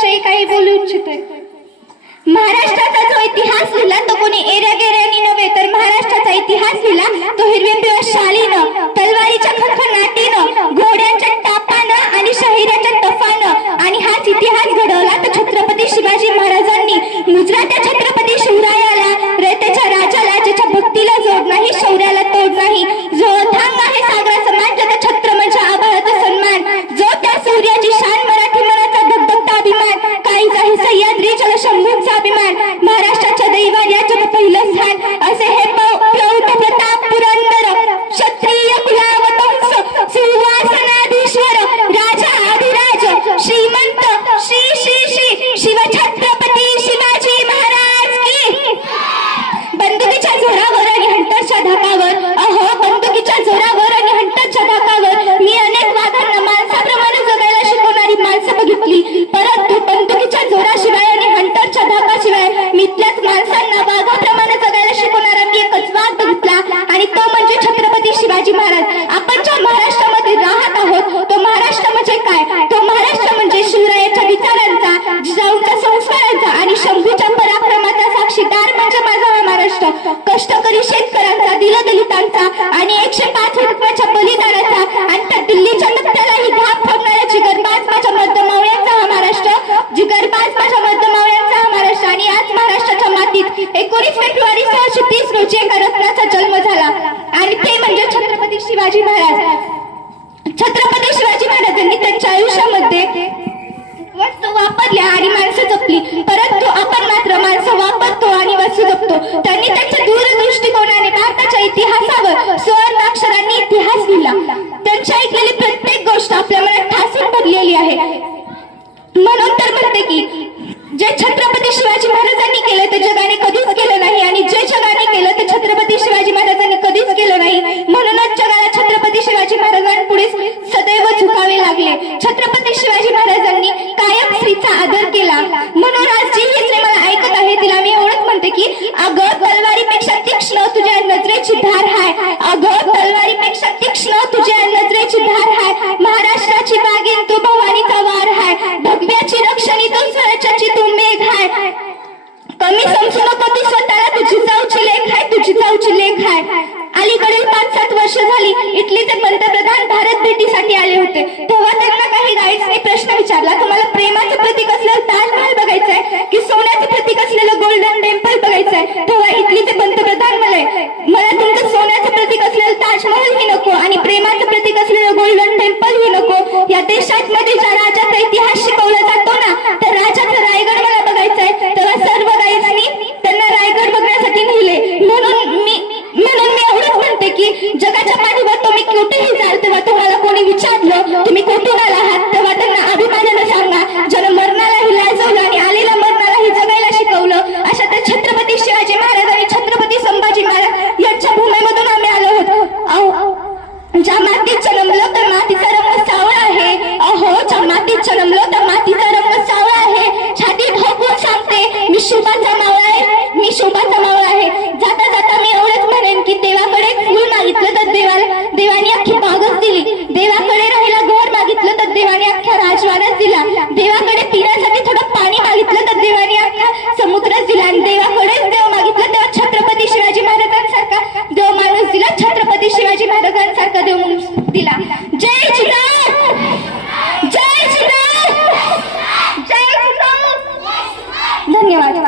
विषयी काही बोलू इच्छिते। महाराष्ट्राचा जो इतिहास लिहिला तो कोणी एऱ्या गेऱ्यानी नव्हे, तर महाराष्ट्राचा इतिहास लिहिला तो हिरव्या शालीनं, तलवारीच्या खणखणाटीनं, घोड्यांच्या टापानं आणि शहिऱ्याच्या तफानं, आणि हाच इतिहास घडवला तर छत्रपती शिवाजी महाराजांनी। मुजरा त्या छत्रपती शिवरायाला, रयतेच्या राजाला, ज्याच्या भक्तीला जोड नाही, शौर्याला तोड नाही, जो अथांग आहे सागरा समान, ज्याचा छत्र म्हणजे आभाळाचा सन्मान, जो त्या सूर्याची शान, मराठी मनाचा धगधगता अभिमान, काहीच आहे सह्याद्री जल शंभूंचा अभिमान, महाराष्ट्राच्या दैवात याचं पहिलं स्थान, असे हे प्रौढ प्रताप पुरंदर, क्षत्रिय कुलावतंस, सिंहासनाधीश्वर, राजा अधिराज, श्रीमंत श्री श्री श्री शिवछत्रपती शिवाजी महाराज की। बंदुकीच्या जोरावर आणि हंटरच्या धाकावर, अहो बंदुकीच्या जोरावर आणि हंटरच्या धाकावर मी अनेक वाघांना माणसाप्रमाणे जगायला शिकवणारी माणसं बघितली, परंतु बंदुकीच्या जोराशिवाय आणि हंटरच्या धाकाशिवाय मी त्याच माणसांना वाघाप्रमाणे जगायला शिकवणारा मी एकच वाघ बघितला, आणि तो म्हणजे छत्रपती शिवाजी महाराज। आपण ज्या महाराष्ट्रामध्ये राहत आहोत तो महाराष्ट्र म्हणजे काय? तो महाराष्ट्र म्हणजे शिवरायाच्या विचारांचा, जिजाऊंच्या संस्कारांचा आणि शंभूच्या पराक्रमाचा साक्षीदार म्हणजे माझा हा महाराष्ट्र। कष्टकरी शेतकऱ्यांचा, दिलदलितांचा आणि 105 रुपयाच्या बलिदानाचा आणि त्या दिल्लीच्या तख्त्यालाही घाम फोडणाऱ्या जिगरबाज माझ्या मध्यमावळ्यांचा हा महाराष्ट्र, जिगरबाज माझ्या मध्यमावळ्यांचा हा महाराष्ट्र। आणि आज महाराष्ट्राच्या मातीत 19 फेब्रुवारी 1630 रोजी एका रत्नाचा जन्म झाला, आणि ते म्हणजे छत्रपती शिवाजी महाराज। छत्रपती शिवाजी महाराजांनी त्यांच्या आयुष्यामध्ये वस्तू वापरल्या आणि माणसं जपली, परंतु आपण मात्र माणसं वापरतो आणि वस्तू जपतो। त्यांनी त्यांच्या दूरदृष्टिकोनाने भारताच्या इतिहासावर सुवर्णाक्षरांनी इतिहास लिहिला। त्यांची ऐकलेली प्रत्येक गोष्ट आपल्या मनात ठासून भरलेली आहे। म्हणून तर म्हणते की जे छत्रपती शिवाजी महाराजांनी केलं ते जगाने कधीच केलं नाही, आणि जे जगाने केलं ते छत्रपती शिवाजी महाराजांनी कधीच केलं नाही। म्हणूनच जगाला छत्रपती शिवाजी महाराजांपुढे सदैव झुकावे लागले। छत्रपती शिवाजी महाराजांनी कायम स्त्रीचा आदर केला। म्हणून आज जी स्त्री मला ऐकत आहे तिला मी एवढंच म्हणते की अगं तलवारीपेक्षा तीक्ष्ण तुझ्या नजरेची धार हाय, अगं तलवारीपेक्षा तीक्ष्ण तुझ्या नजरेची धार हाय, महाराष्ट्राची बागेन तू भवानीचा वार हाय, भगव्याची रक्षणी तू सरच्याची तू मेघ हाय, कमी समजू नको तू स्वतःला, तुझी जाऊची लेख हाय, तुझी जाऊची लेख हाय। अलीकडील 5-7 वर्ष झाली इटलीचे पंतप्रधान भारत भेटीसाठी आले होते, तेव्हा त्यांना काही गाईड्सने प्रश्न विचारला, तुम्हाला प्रेमाचं प्रतीक असलेलं ताजमहल बघायचंय की सोन्याचं प्रतीक असलेलं गोल्डन टेम्पल बघायचंय? तेव्हा इटलीचे पंतप्रधान म्हणाले, मला तुमचं सोन्याचं प्रतीक असलेलं ताजमहल ही नको आणि प्रेमाचं प्रतीक असलेलं गोल्डन टेम्पल ही नको। या देशात मध्ये ज्या राजाचा इतिहास शिकवला जातो ना, तर राजाचा रायगड मला बघायचंय। तेव्हा सर्व गाईड्सनी त्यांना रायगड बघण्यासाठी नेले। म्हणून मी एवढंच म्हणते की जगाच्या पाठीवर तुम्ही कुठेही जाल तेव्हा तुम्हाला कोणी विचारलं तुम्ही कुठून आला आहात, तेव्हा त्यांना अभिमानानं सांगा, ज्यानं मरणालाही लाजवलं आणि आलेल्या मरणालाही जगायला शिकवलं। अशा त्या छत्रपती शिवाजी महाराज आणि छत्रपती संभाजी महाराज यांच्या भूमीमधून आम्ही आलो होतो। ज्या मातीत जन्मलो तर मातीचा रंग सावळा आहे, अहो ज्या मातीत जन्मलो तर मातीचा रंग सावळा आहे। छाती ठोकून सांगते मी शुभाचा मावळा आहे, मी शुभाचा मावळा आहे। जाता जाता मी एवढंच म्हणेन की देवाकडे फूल मागितलं तर देवाने अख्खी बागच दिली, देवाकडे राहायला घर मागितलं तर देवाने अख्ख्या राजवाडाच दिला, देवाकडे पिण्यासाठी थोडं पाणी मागितलं तर देवाने अख्खा समुद्रच दिला, आणि देवाकडेच देव मागितलं तेव्हा छत्रपती शिवाजी महाराजांसारखा देव माणूस दिला, छत्रपती शिवाजी महाराजांसारखा देव माणूस दिला। जय जिजाऊ, जय जिजाऊ, जय जिजाऊ। धन्यवाद।